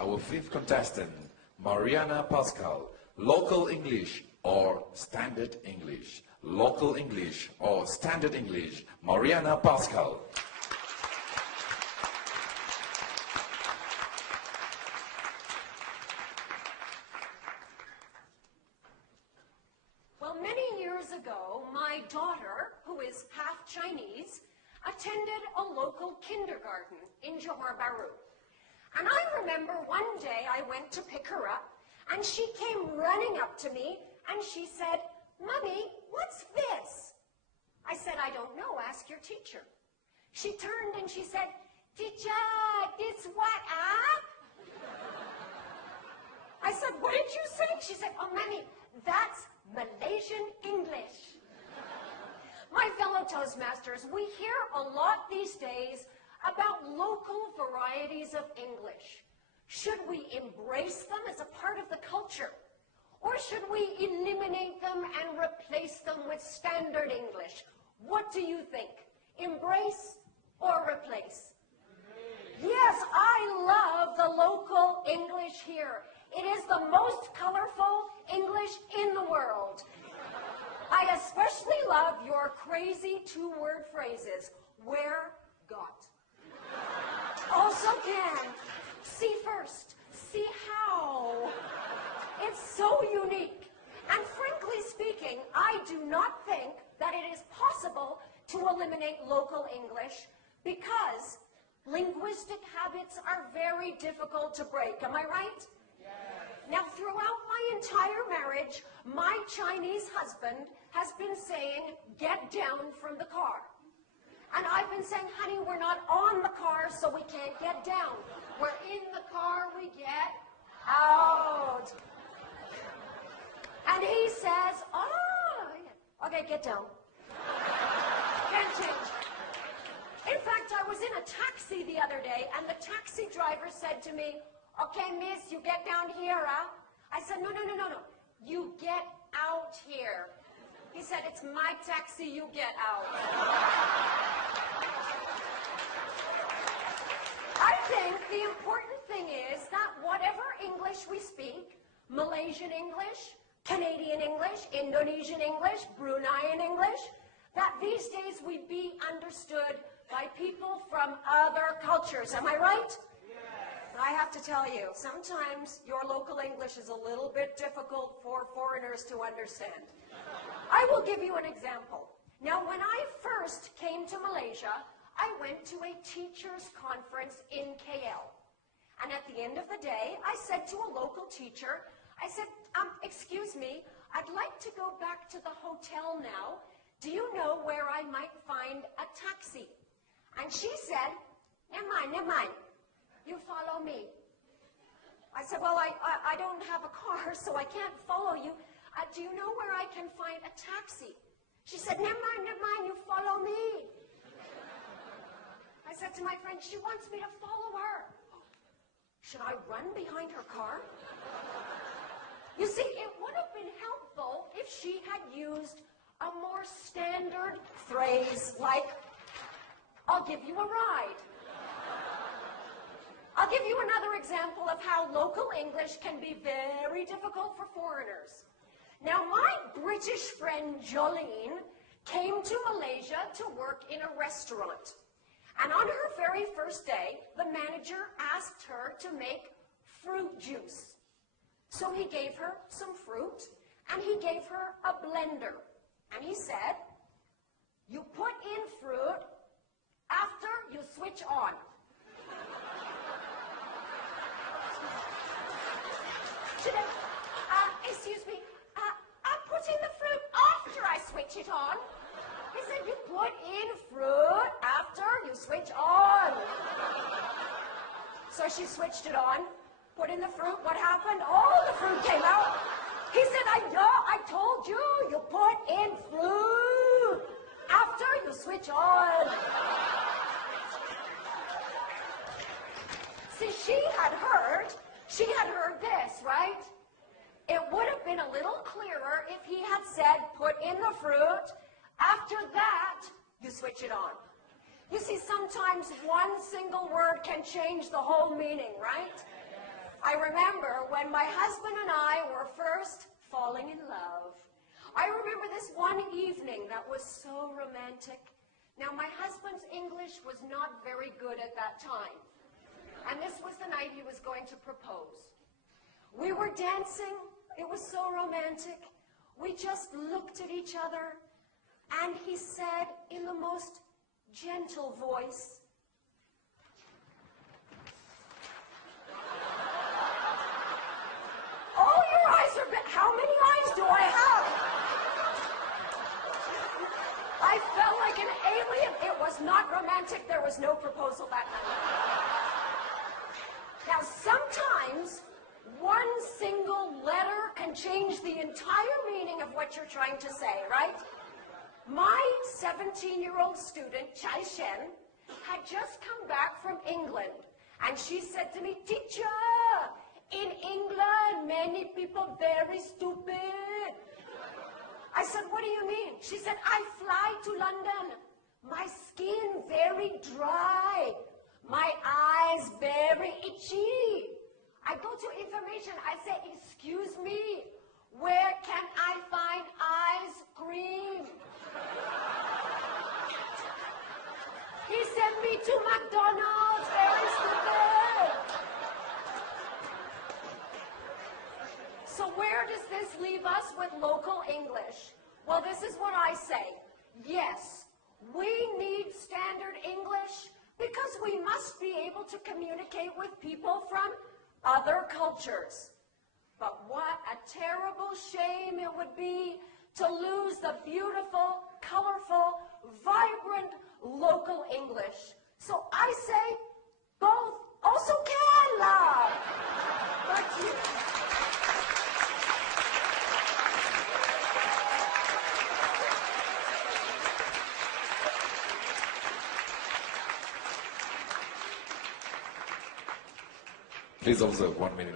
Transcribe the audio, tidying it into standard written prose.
our fifth contestant, Mariana Pascal. Local English or Standard English? Local English or Standard English? Mariana Pascal. Well, many years ago, my daughter, who is half Chinese, attended a local kindergarten in Johor Bahru. And I remember one day I went to pick her up, and she came running up to me, and she said, "Mommy, what's this?" I said, "I don't know, ask your teacher." She turned and she said, "Teacher, this what, ah?" I said, "What did you say?" She said, "Oh, Mommy, that's Malaysian English." My fellow Toastmasters, we hear a lot these days about local varieties of English. Should we embrace them as a part of the culture? Or should we eliminate them and replace them with standard English? What do you think? Embrace or replace? Yes, I love the local English here. It is the most colorful English in the world. I especially love your crazy two-word phrases. Where, got. Also can. See first. See how. It's so unique. And frankly speaking, I do not think that it is possible to eliminate local English because linguistic habits are very difficult to break. Am I right? Yes. Now, throughout my entire marriage, my Chinese husband has been saying, "Get down from the car." And I've been saying, "Honey, we're not on the car, so we can't get down. We're in the car, we get out." And he says, "Oh, okay, get down." Can't change. In fact, I was in a taxi the other day, and the taxi driver said to me, "Okay, miss, you get down here, huh?" I said, No. You get out here." He said, "It's my taxi, you get out." I think the important thing is that whatever English we speak, Malaysian English, Canadian English, Indonesian English, Bruneian English, that these days we be understood by people from other cultures. Am I right? I have to tell you, sometimes your local English is a little bit difficult for foreigners to understand. I will give you an example. Now, when I first came to Malaysia, I went to a teachers' conference in KL. And at the end of the day, I said to a local teacher, I said, "Excuse me, I'd like to go back to the hotel now. Do you know where I might find a taxi?" And she said, never mind. You follow me." I said, "Well, I don't have a car, so I can't follow you. Do you know where I can find a taxi?" She said, never mind, you follow me." I said to my friend, "She wants me to follow her. Should I run behind her car?" You see, it would have been helpful if she had used a more standard phrase like, "I'll give you a ride." I'll give you another example of how local English can be very difficult for foreigners. Now, my British friend Jolene came to Malaysia to work in a restaurant. And on her very first day, the manager asked her to make fruit juice. So he gave her some fruit, and he gave her a blender. And he said, "You put in fruit after you switch on." Excuse me, I'm putting the fruit after I switch it on. He said, "You put in fruit after you switch on." So she switched it on, put in the fruit. What happened? All the fruit came out. He said, I told you, you put in fruit after you switch on." See, she had heard this, right? It would have been a little clearer if he had said, "Put in the fruit. After that, you switch it on." You see, sometimes one single word can change the whole meaning, right? I remember when my husband and I were first falling in love. I remember this one evening that was so romantic. Now, my husband's English was not very good at that time. And this was the night he was going to propose. We were dancing. It was so romantic. We just looked at each other. And he said in the most gentle voice, "Oh, your eyes are big. How many eyes do I have?" I felt like an alien. It was not romantic. There was no proposal that night. Now, sometimes one single letter can change the entire meaning of what you're trying to say, right? My 17-year-old student, Chai Shen, had just come back from England. And she said to me, "Teacher, in England, many people very stupid." I said, "What do you mean?" She said, "I fly to London. My skin very dry. My eyes very itchy. I go to information. I say, 'Excuse me, where can I find ice cream?' He sent me to McDonald's. Very stupid." So where does this leave us with local English? Well, this is what I say. Yes, we need standard English because we must be able to communicate with people from other cultures. But what a terrible shame it would be to lose the beautiful, colorful, vibrant local English. So I say both also can, love. But you... Please observe 1 minute.